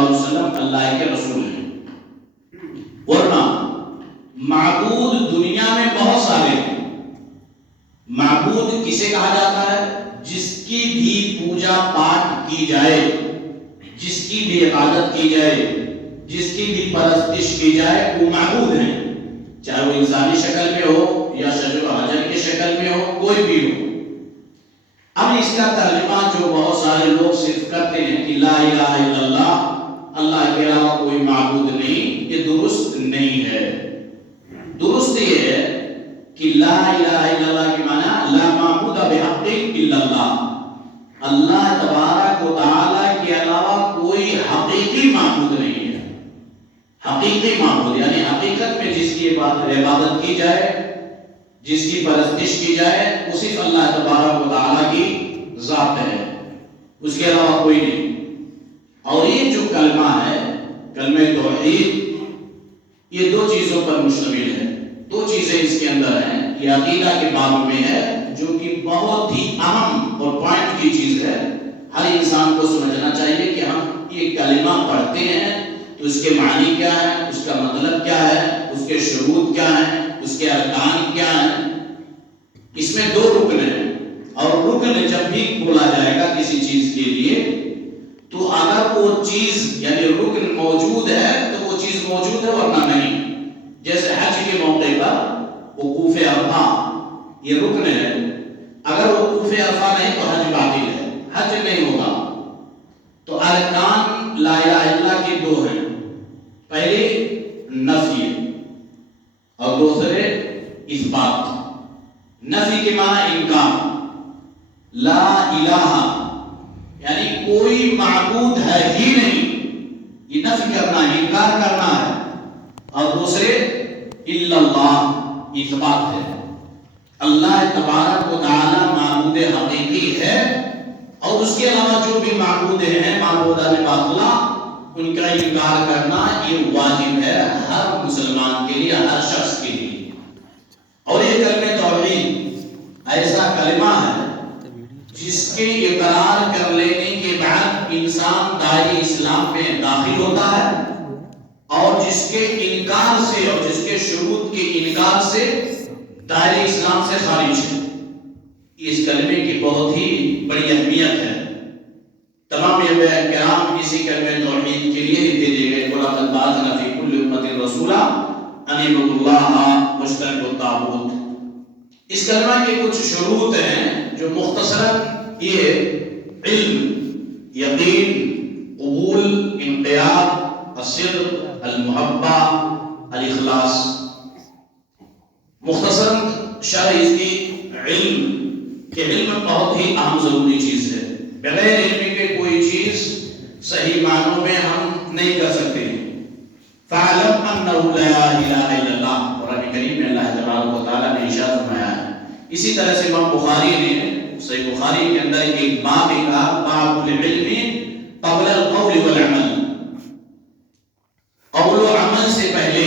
علیہ وسلم اللہ کے رسول ہیں. ورنہ معبود دنیا میں بہت سارے ہیں. معبود کسے کہا جاتا ہے؟ جس کی بھی پوجا پاٹ کی جائے، جس کی بھی عبادت کی جائے، جس کی بھی پرستش کی جائے، وہ معبود ہیں. چاہے وہ انسانی شکل میں ہو یا شجر و حجر کی شکل میں ہو، کوئی بھی ہو. اب اس کا ترجمہ جو بہت سارے لوگ صرف کرتے ہیں کہ لا الہ الا اللہ، اللہ کے علاوہ کوئی معبود نہیں، یہ درست نہیں ہے. درست یہ ہے کہ لا الہ الا اللہ کی معنی لا معبود بحق الا اللہ، اللہ تبارک و تعالی کے علاوہ کوئی حقیقی معبود نہیں ہے. حقیقی معبود یعنی حقیقت میں جس کی عبادت کی جائے، جس کی پرستش کی جائے، وہ صرف اللہ تبارک و تعالی کی ذات ہے، اس کے علاوہ کوئی نہیں. اور یہ جو کلمہ ہے، کلمہ توحید، یہ دو چیزوں پر مشتمل ہے. دو چیزیں اس کے اندر ہیں. یہ عقیدہ کے باب میں ہے جو کہ بہت ہی اہم اور پوائنٹ کی چیز ہے. ہر انسان کو سمجھنا چاہیے کہ ہم یہ کلمہ پڑھتے ہیں تو اس کے معنی کیا ہے، اس کا مطلب کیا ہے، اس کے شروط کیا ہیں، اس کے ارکان کیا ہیں. اس میں دو رکن ہیں، اور رکن جب بھی بولا جائے گا کسی چیز کے لیے تو اگر وہ چیز یعنی رکن موجود ہے تو وہ چیز موجود ہے ورنہ نہیں. جیسے حج کے موقع پر وقوف عرفہ یہ رکن ہے، اگر وقوف عرفہ نہیں تو حج باطل ہے، حج نہیں ہوگا. تو ارکان لا الہ الا اللہ کے دو ہیں، پہلے نفی اور دوسرے اثبات. نفی کے معنی انکار، لا الہ یعنی کوئی معبود ہے ہی نہیں، یہ نفی کرنا ہے، انکار کرنا ہے. اور دوسرے الا اللہ، اثبات ہے. اللہ تبارک و تعالی معبود حقیقی ہے، اور اس کے علاوہ جو بھی معبود ہیں معبودان باطلہ، ان کا انکار کرنا یہ واجب ہے ہر مسلمان کے لیے، ہر شخص کے لیے. اور یہ کلمہ توحید ایسا کلمہ ہے جس کے اقرار کر لینے کے بعد انسان دائرہ اسلام میں داخل ہوتا ہے، اور جس کے انکار سے اور جس کے شروط کے انکار سے دائرہ اسلام سے خارج ہے. اس کلمے کی بہت ہی بڑی اہمیت ہے. تمام انبیاء کرام اسی کلمہ توحید کے لیے بھیجے گئے. وَلَقَدْ بَعَثْنَا فِي كُلِّ أُمَّةٍ رَسُولًا أَنِ اعْبُدُوا اللَّهَ وَاجْتَنِبُوا الطَّاغُوتَ. اس کلمہ کے کچھ شروط ہیں جو مختصراً یہ علم، یقین، قبول، انقیاد، الصدق، المحبہ، الاخلاص. مختصراً شرح اس کی علم کہ علم بہت ہی اہم ضروری چیز ہے. بغیر علم کے کوئی چیز صحیح معنوں میں ہم نہیں کر سکتے. فَعْلَمْ أَنَّهُ لَا إِلَهَ إِلَّا اللَّهُ، قرآن کریم میں اللہ تبارک و تعالیٰ نے ارشاد فرمایا ہے. اسی طرح سے امام بخاری نے صحیح بخاری کے اندر ایک باب کہا، باب العلم قبل القول والعمل. قول و عمل سے پہلے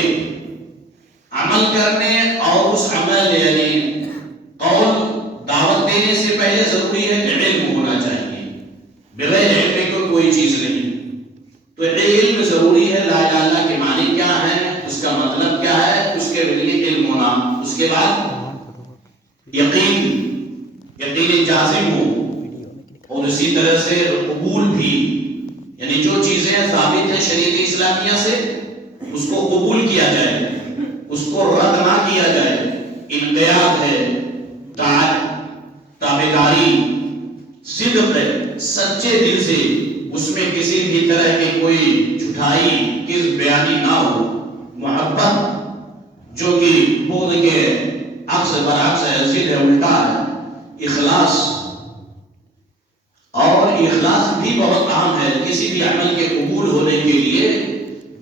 عمل کرنے اور اس عمل یعنی قول دعوت دینے سے پہلے ضروری ہے کہ علم ہونا چاہیے. بغیر علم کو کوئی چیز نہیں. تو علم ضروری ہے. لا الہ الا اللہ کے معنی کیا ہے، اس کا مطلب کیا ہے، اس کے لیے علم ہونا. اس کے بعد یقین جازم ہو، اور اسی طرح سے قبول بھی، یعنی جو چیزیں ثابت ہیں شریعت اسلامیہ سے اس کو قبول کیا جائے، اس کو رد نہ کیا جائے. انقیاد ہے، تابعداری، صدق ہے، سچے دل سے اس میں کسی بھی طرح کی کوئی جھوٹائی، کذب بیانی نہ ہو. محبت جو کہ بغض کے عکس برعکس ہے، ضد ہے، الٹا ہے. اخلاص، اور اخلاص بھی بہت اہم ہے. کسی بھی عمل کے قبول ہونے کے لیے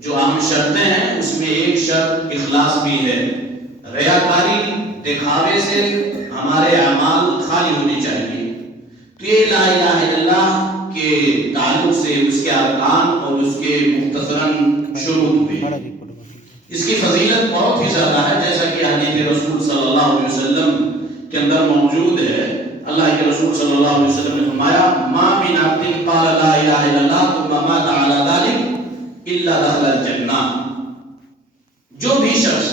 جو اہم شرطیں ہیں اس میں ایک شرط اخلاص بھی ہے. ریاکاری، دکھاوے سے ہمارے اعمال خالی ہونے چاہیے. تو یہ لا الہ الا اللہ کے تعلق سے اس کے ارکان اور اس کے مختصراً شروط ہوئے. اس کی فضیلت بہت ہی زیادہ ہے، جیسا کہ حدیث رسول صلی اللہ علیہ وسلم کے اندر موجود ہے. اللہ کے رسول صلی اللہ علیہ وسلم نے فرمایا، ما من عبد قال لا الہ الا اللہ ثم مات على ذلك الا دخل الجنہ. جو بھی شخص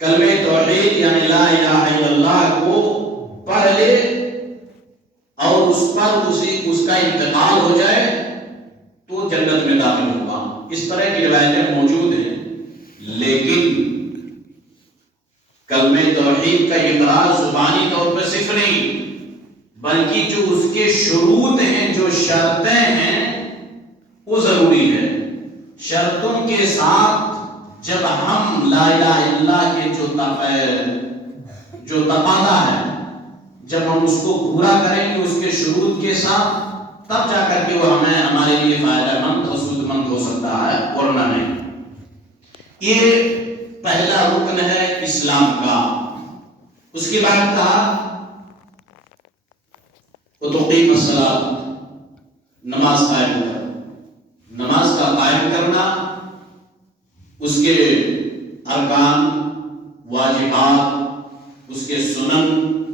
کلمہ توحید یعنی لا الہ الا اللہ کو پڑھ لے اور اس پر اس کا انتقال ہو جائے تو جنت میں داخل ہوگا. اس طرح کی روایتیں موجود ہیں، لیکن کلمہ توحید کا اقرار زبانی طور پر صرف نہیں، بلکہ جو اس کے شروط ہیں، جو شرطیں ہیں، وہ ضروری ہے. شرطوں کے ساتھ جب ہم لا الہ الا اللہ کے جو تقاضا ہے، جب ہم اس کو پورا کریں گے اس کے شروط کے ساتھ، تب جا کر کے وہ ہمارے لیے فائدہ مند اور سود مند ہو سکتا ہے، ورنہ نہیں. یہ پہلا رکن ہے اسلام کا. اس کے بعد کہا وتقیم الصلاۃ، نماز قائم کر. نماز کا قائم کرنا، اس کے ارکان، واجبات، اس کے سنن،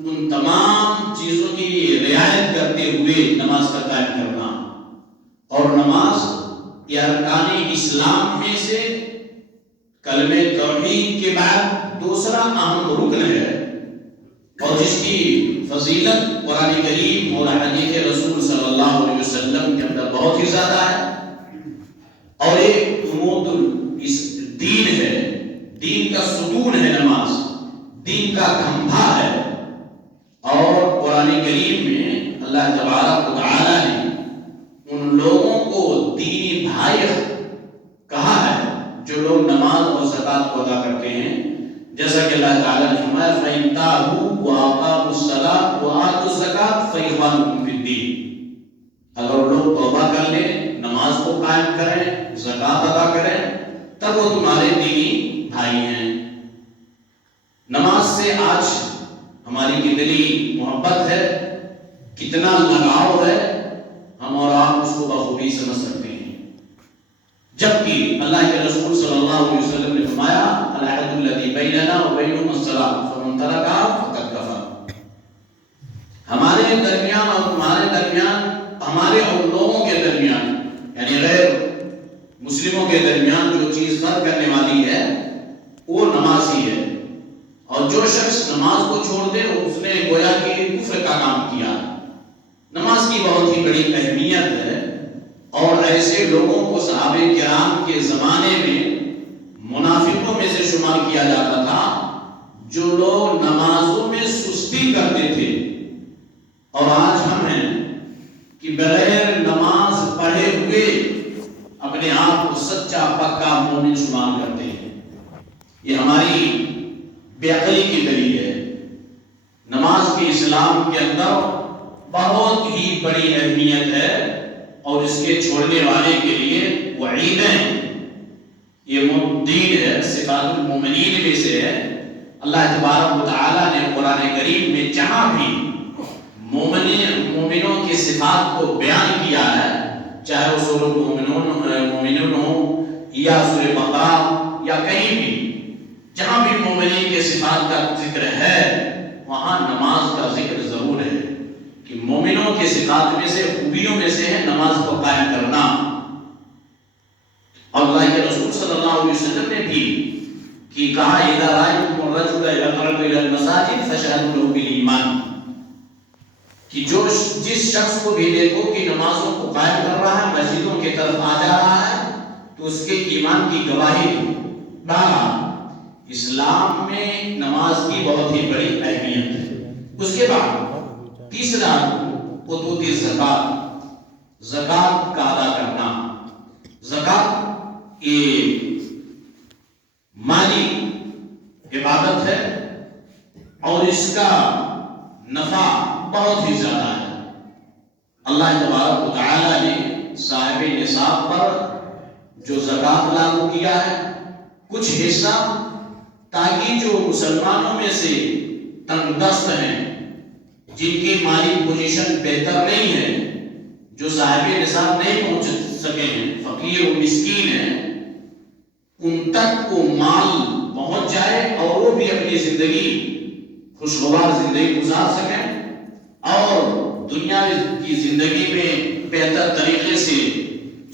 ان تمام چیزوں کی رعایت کرتے ہوئے نماز کا قائم کرنا. اور نماز یہ ارکان اسلام میں سے کلمہ توحید کے بعد دوسرا اہم رکن ہے، اور جس کی فضیلت قرآن کریم اور حدیث رسول صلی اللہ علیہ وسلم کے اندر بہت ہی زیادہ ہے. اور ایک عمود دین ہے، دین کا ستون ہے نماز، دین کا کھمبا ہے. اور قرآن کریم میں اللہ تبارک و تعالی نے ان لوگوں کو دینی بھائی کہا ہے جو لوگ نماز اور زکوٰۃ کو ادا کرتے ہیں. جیسا کہ اللہ تعالیٰ نے فرمایا فَإِن تَابُوا وَأَقَامُوا الصَّلَاةَ وَآتُوا الزَّكَاةَ فَإِخْوَانُكُمْ فِي الدِّينِ. اگر لوگ توبہ کر لیں، نماز کو قائم کریں، زکوٰۃ ادا کریں، تب وہ تمہارے دینی بھائی ہیں. نماز سے آج ہماری کتنی محبت ہے، کتنا لگاؤ ہے، ہم اور آپ اس کو بخوبی سمجھ سکتے ہیں. جبکہ اللہ کے رسول صلی اللہ علیہ وسلم نے فرمایا العہد الذی بیننا وبینہم الصلاۃ فمن ترکہا فقد کفر. ہمارے درمیان اور تمہارے درمیان، ہمارے اور لوگوں کے درمیان یعنی غیر مسلموں کے درمیان جو چیز فرق کرنے والی ہے وہ نماز ہی ہے. اور جو شخص نماز کو چھوڑ دے اس نے گویا کہ کفر کا کام کیا. نماز کی بہت ہی بڑی اہمیت ہے، اور ایسے لوگوں کو صحابہ کرام کے زمانے میں منافقوں میں سے شمار کیا جاتا تھا جو لوگ نمازوں میں سستی کرتے تھے. اور آج ہم ہیں کہ بغیر نماز پڑھے ہوئے اپنے آپ کو سچا پکا مومن شمار کرتے ہیں. یہ ہماری بے عقلی کی دلیل ہے. نماز کے اسلام کے اندر بہت ہی بڑی اہمیت ہے، اور اس کے چھوڑنے والے کے لیے وعیدیں. یہ دین ہے، صفات المومنین میں سے ہے. اللہ تبارک و تعالیٰ نے قرآن کریم میں جہاں بھی مومنوں کی صفات کو بیان کیا ہے، چاہے وہ سورۃ المومنون ہو یا سورۃ بقرہ یا کہیں بھی، جہاں بھی مومنین کے صفات کا ذکر ہے وہاں نماز کا ذکر ضرور ہے کہ مومنوں کے صفات میں سے، خوبیوں میں سے ہے نماز کو قائم کرنا. اور اللہ کے رسول صلی اللہ علیہ وسلم نے بھی کہ کہا اذا رأیتم الرجل یقرب الی المساجد فاشهدوا له بالایمان، کہ جس شخص کو بھی دیکھو کہ نمازوں کو قائم کر رہا ہے، مسجدوں کی طرف آ جا رہا ہے، تو اس کے ایمان کی گواہی دو. اسلام میں نماز کی بہت ہی بڑی اہمیت ہے. اس کے بعد تیسرا حدود زکوٰۃ، زکوٰۃ کا ادا کرنا. زکوٰۃ یہ مالی عبادت ہے، اور اس کا نفع بہت ہی زیادہ ہے. اللہ تبارک و تعالیٰ نے صاحب نصاب پر جو زکوٰۃ لاگو کیا ہے، کچھ حصہ تاکہ جو مسلمانوں میں سے تنگ دست ہیں، جن کی مالی پوزیشن بہتر نہیں ہے، جو صاحب نصاب نہیں پہنچ سکے ہیں، فقیر و مسکین ہیں، ان تک وہ مال پہنچ جائے اور وہ بھی اپنی زندگی خوشگوار زندگی گزار سکیں، اور دنیا کی زندگی میں بہتر طریقے سے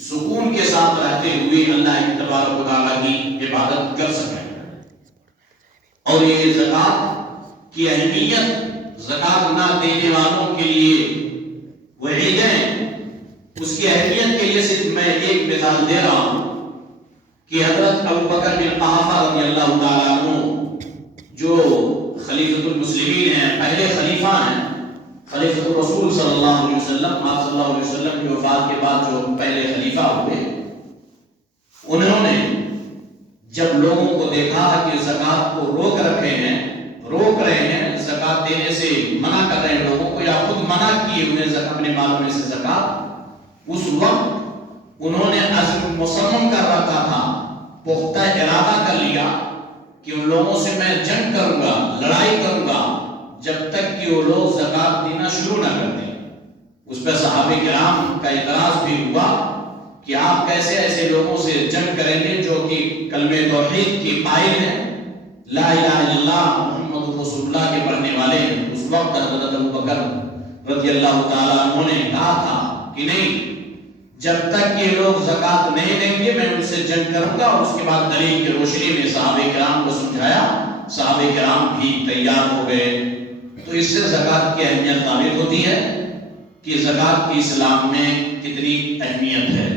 سکون کے ساتھ رہتے ہوئے ہوئے اللہ تبارک و تعالیٰ کی عبادت کر سکیں. اور یہ زکوٰۃ کی اہمیت زکوٰۃ نہ دینے والوں کے لیے وعید ہے. اس کی اہمیت کے لیے صرف میں ایک مثال دے رہا ہوں کہ حضرت ابوبکر بن قحافہ رضی اللہ تعالیٰ عنہ جو خلیفۃ المسلمین ہیں، پہلے خلیفہ ہیں، خلیفۃ الرسول صلی اللہ علیہ وسلم، آپ صلی اللہ علیہ وسلم کی وفات کے بعد جو پہلے خلیفہ ہوئے، انہوں نے جب لوگوں کو دیکھا کہ زکوٰۃ کو روک رہے ہیں زکوٰۃ دینے سے منع کر رہے ہیں لوگوں کو، یا خود منع کیے ہوئے اپنے مالوں میں سے زکوٰۃ، اس وقت انہوں نے عزم مصمم کر رکھا تھا، پختہ ارادہ کر لیا کہ ان لوگوں سے میں جنگ کروں گا، لڑائی کروں گا جب تک کہ وہ لوگ زکوٰۃ دینا شروع نہ کر دیں. اس پہ صحابہ کرام کا اعتراض بھی ہوا کہ آپ کیسے ایسے لوگوں سے جنگ کریں گے جو کہ کلمہ توحید کی قائل ہیں، لا الہ الا اللہ محمد رسول اللہ کے پڑھنے والے ہیں. اس وقت حضرت ابوبکر رضی اللہ تعالیٰ عنہ نے کہا تھا کہ نہیں، جب تک یہ لوگ زکوٰۃ نہیں دیں گے میں ان سے جنگ کروں گا. اور اس کے بعد دلیل کی روشنی میں صحابہ کرام کو سمجھایا، صحابہ کرام بھی تیار ہو گئے. تو اس سے زکوٰۃ کی اہمیت ثابت ہوتی ہے کہ زکوٰۃ کی اسلام میں کتنی اہمیت ہے.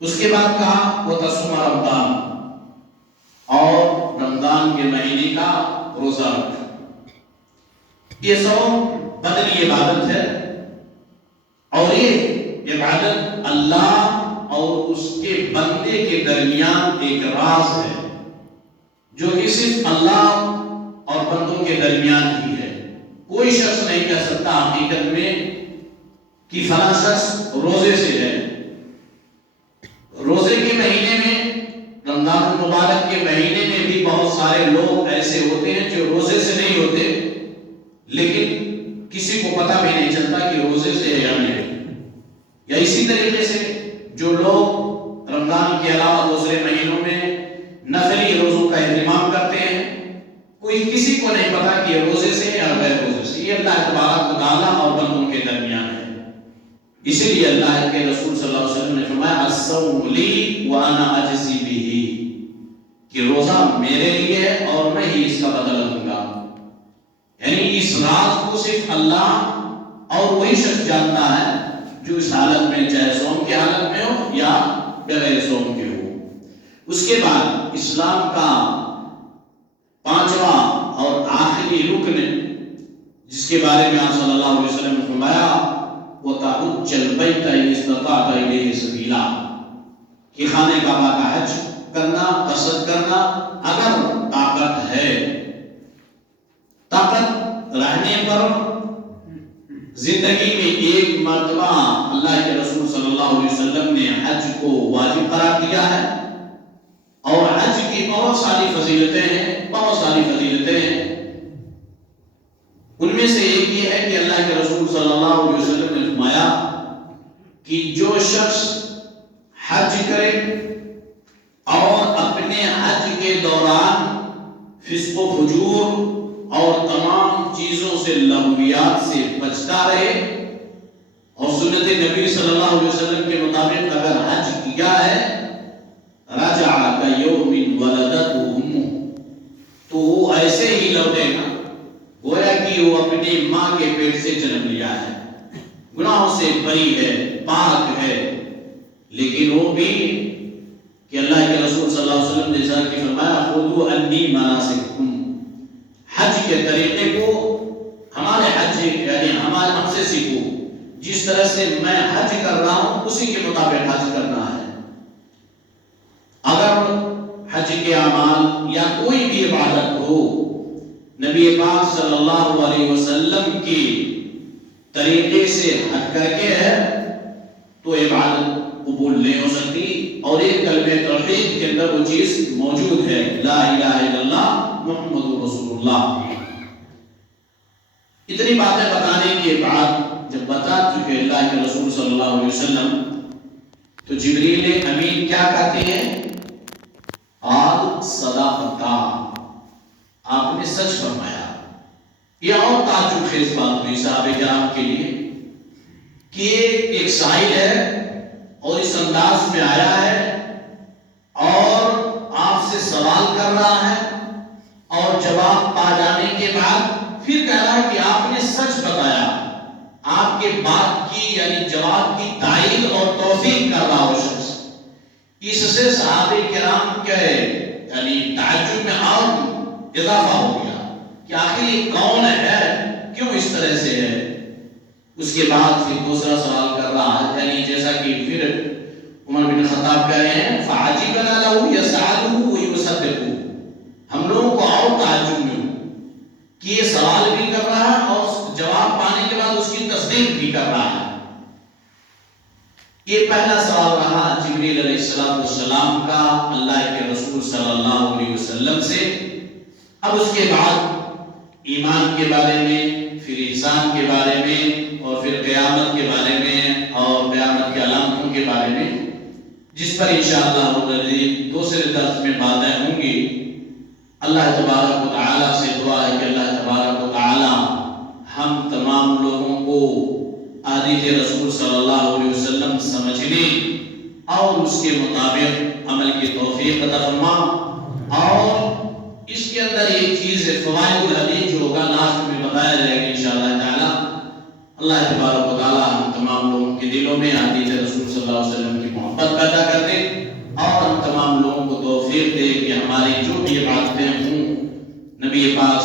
اس کے بعد کہا وہ تصوم رمضان، اور رمضان کے مہینے کا روزہ رکھ. یہ صوم بدنی عبادت ہے، اور یہ عبادت اللہ اور اس کے بندے کے درمیان ایک راز ہے جو کہ صرف اللہ اور بندوں کے درمیان ہی ہے. کوئی شخص نہیں کہہ سکتا حقیقت میں کہ فلاں شخص روزے سے ہے. روزے کے مہینے میں، رمضان المبارک کے مہینے میں بھی بہت سارے لوگ ایسے ہوتے ہیں جو روزے سے نہیں ہوتے، لیکن کسی کو پتہ بھی نہیں چلتا کہ روزے سے ہے یا نہیں. یا اسی طریقے سے جو لوگ رمضان کے علاوہ دوسرے مہینوں میں نفلی روزوں کا اہتمام کرتے ہیں، کوئی کسی کو نہیں پتا کہ یہ روزے سے یا غیر روزے سے. یہ اللہ تبارک و تعالیٰ اور بندوں کے درمیان ہے. اسی لیے اللہ کے رسول صلی اللہ علیہ وسلم نے فرمایا الصوم لی وانا اجزی بہ، کہ روزہ میرے لیے ہے اور میں ہی اس کا بدلہ دوں گا. یعنی اس راز کو صرف اللہ اور وہی شخص جانتا ہے جو اس حالت میں، چاہے صوم کی حالت میں ہو یا بغیر صوم کے ہو. اس کے بعد اسلام کا پانچواں اور آخری رکن جس کے بارے میں آپ صلی اللہ علیہ وسلم نے فرمایا وَتَحُجَّ الْبَيْتَ إِنِ اسْتَطَعْتَ إِلَيْهِ سَبِيلًا، کہ خانہ کعبہ کا حج کرنا، قصد کرنا اگر طاقت ہے. طاقت رہنے پر زندگی میں ایک مرتبہ اللہ کے رسول صلی اللہ علیہ وسلم نے حج کو واجب قرار دیا ہے. اور حج کی بہت ساری فضیلتیں ہیں. ان میں سے ایک یہ ہے کہ اللہ کے رسول صلی اللہ علیہ وسلم نے فرمایا کہ جو شخص حج کرے اور اپنے حج کے دوران فسق و فجور اور تمام چیزوں سے، لغویات سے بچتا رہے، اور سنت نبی صلی اللہ علیہ وسلم کے مطابق اگر حج کیا ہے رجع کیوم ولدتہ امہ، تو وہ ایسے ہی لوٹے گا گویا کہ وہ اپنی ماں کے پیٹ سے جنم لیا ہے، گناہوں سے بری ہے، پاک ہے. لیکن وہ بھی کہ اللہ کے رسول صلی اللہ علیہ وسلم نے ذکر کی فرمایا خذوا عنی مناسککم، حج کے طریقے کو ہمارے حج یعنی ہم سے سیکھو، جس طرح سے میں حج کر رہا ہوں اسی کے مطابق حج کرنا ہے. اگر حج کے اعمال یا کوئی بھی عبادت ہو نبی پاک صلی اللہ علیہ وسلم کی طریقے سے ہٹ کر کے ہے تو عبادت قبول نہیں ہو سکتی. اور ایک کلمہ توحید کے اندر وہ چیز موجود ہے، لا الہ الا اللہ محمد رسول اللہ. اتنی باتیں بتانے کے بعد جب بتا چکے اللہ کے رسول صلی اللہ علیہ وسلم، تو جبریل امین کیا کہتے ہیں؟ قال صدقتا، آپ نے سچ فرمایا. یہ اور تعجب خیز بات ہوئی صحابہ کرام کے لیے کہ ایک سائل ہے اور اس انداز میں آیا ہے جواب پا جانے کے بعد پھر کہہ رہا ہے کہ آپ نے سچ بتایا، آپ کے بات کی یعنی جواب کی تائید اور توثیق کر رہا وہ شخص۔ اس سے صحابہ کرام کے یعنی تعجب میں اور اضافہ ہو گیا کہ آخر یہ کون ہے، کیوں اس طرح سے ہے۔ اس کے بعد پھر دوسرا سوال کر رہا ہے، یعنی جیسا کہ پھر عمر بن خطاب کہہ رہے ہیں فَعَجِبَنَا لَهُ يَسْأَلُهُ وَيُصَدِّقُهُ، ہم لوگوں کو اور تعجب میں کہ یہ سوال بھی کر رہا ہے اور جواب پانے کے بعد اس کی تصدیق بھی کر رہا ہے۔ یہ پہلا سوال رہا جبریل علیہ السلام کا اللہ کے رسول صلی اللہ علیہ وسلم سے۔ اب اس کے بعد ایمان کے بارے میں، پھر احسان کے بارے میں، اور پھر قیامت کے بارے میں اور قیامت کے علامتوں کے بارے میں، جس پر انشاءاللہ دوسرے درس میں باتیں ہوں گی۔ اللہ تبارک و تعالیٰ سے دعا ہے کہ اللہ تبارک و تعالیٰ ہم تمام لوگوں کو حدیث رسول صلی اللہ علیہ وسلم سمجھنے اور اس کے مطابق عمل کی توفیق عطا فرما۔ اور اس کے اندر ایک چیز ہے فوائد الحدیث جو ہوگا لاسٹ میں بتایا جائے گا انشاءاللہ تعالیٰ۔ اللہ تبارک و تعالیٰ ہم تمام لوگوں کے دلوں میں حدیث رسول صلی اللہ علیہ وسلم کی محبت پیدا کر دے اور ہم تمام لوگوں کو توفیق دے کہ ہماری جو بھی عبادتیں ہوں نبی پاک